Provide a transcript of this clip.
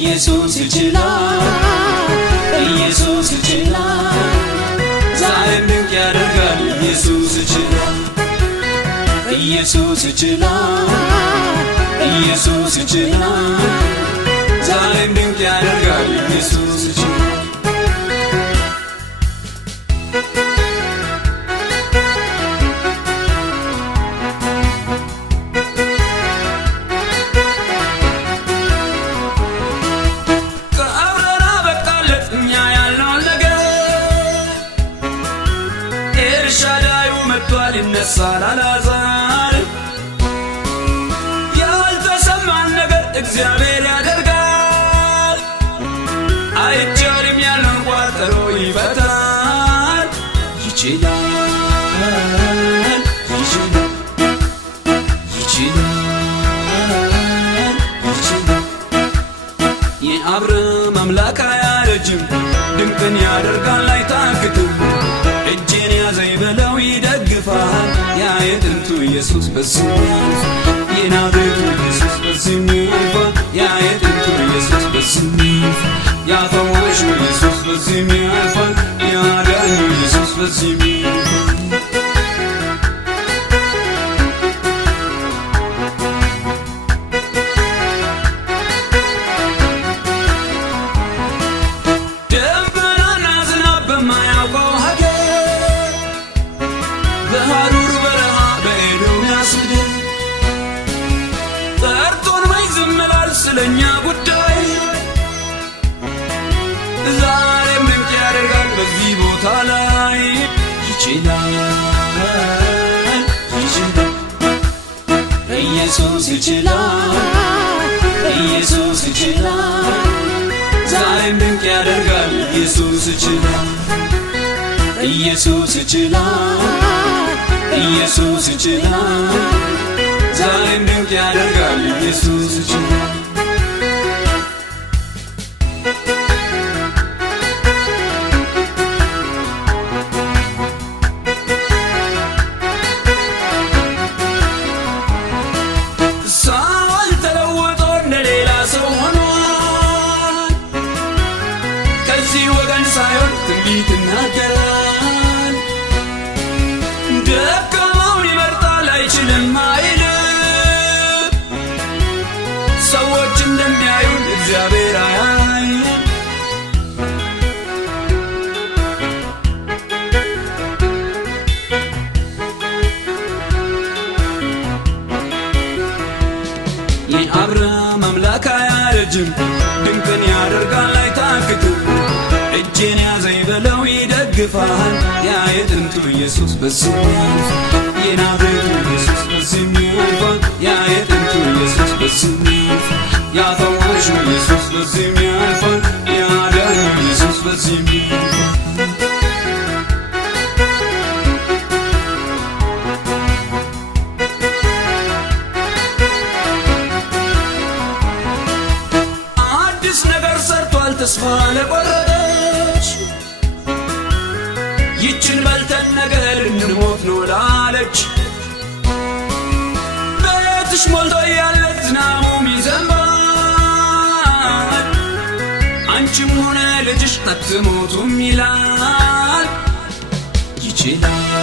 ኢየሱስ ይችላል ኢየሱስ ይችላል ዛሬም ድንቅ ያደርጋል ኢየሱስ ይችላል ኢየሱስ ይችላል ኢየሱስ ይችላል ዛሬም ድንቅ ያደርጋል ኢየሱስ ይችላል ይነሳል አልዓዛር ያልተሰማን ነገር እግዚአብሔር ያደርጋል አይቻልም ያለውን ቋጠሮ ይፈታል ይችላል ይችላል ይችላል የአብርሃም አምላክ አያረጅም ድንቅን ያደርጋል አይታክትም እጄን ያዘኝ በለው ይደግፋል ያ የጥንቱ ኢየሱስ በስሙ ያልፋል የናዝሬቱ ኢየሱስ በስሙ ያልፋል ያ የጥንቱ ኢየሱስ በስሙ ያልፋል ያ ፈዋሹ ኢየሱስ በስሙ ያልፋል ያ አዳኙ ኢየሱስ በስሙ ያልፋል በሐሩር በረሃ በኤዶምያስ ምድር ጠርቶን ወይ ዝምላል ስለኛ ጉዳይ ዛሬም ድንቅ ያደርጋል በዚህ ቦታ ላይ ይችላል ይችላል ኢየሱስ ይችላል ኢየሱስ ይችላል ዛሬም ድንቅ ያደርጋል ኢየሱስ ይችላል ኢየሱስ ይችላል ኢየሱስ ይችላል ዛሬም ድንቅ ያደርጋል ኢየሱስ ይችላል ሳኦል ተለውጦ እንደሌላ ሰው ሆኗል ከዚህ ወገን ሳይሆን ትንቢት ይናገራል ደካማውን ይመርጣል አይችልም አይልም ሰዎች እንደሚያዩን እግዚአብሔር አያይም የአብርሃም አምላክ አያረጅም ድንቅን ያደርጋል አይታክትም እጄን ያዘኝ በለው ይደግፋል ያ የጥንቱ ኢየሱስ በስሙ ያልፋል የናዝሬቱ ኢየሱስ በስሙ ያልፋል ያ የጥንቱ ኢየሱስ በስሙ ያልፋል ያ ፈዋሹ ኢየሱስ በስሙ ያልፋል ያ አዳኙ ኢየሱስ በስሙ ያልፋል አዲስ ነገር ሰርቷል ተስፋ ለቆረጠች ይችን በልተን ነገር እንሞት ነው ላለች ቤትሽ ሞልቶ ያለ ዝናቡም ይዘንባል አንቺም ሆነ ልጅሽ አትሞቱም ይላል ይችላል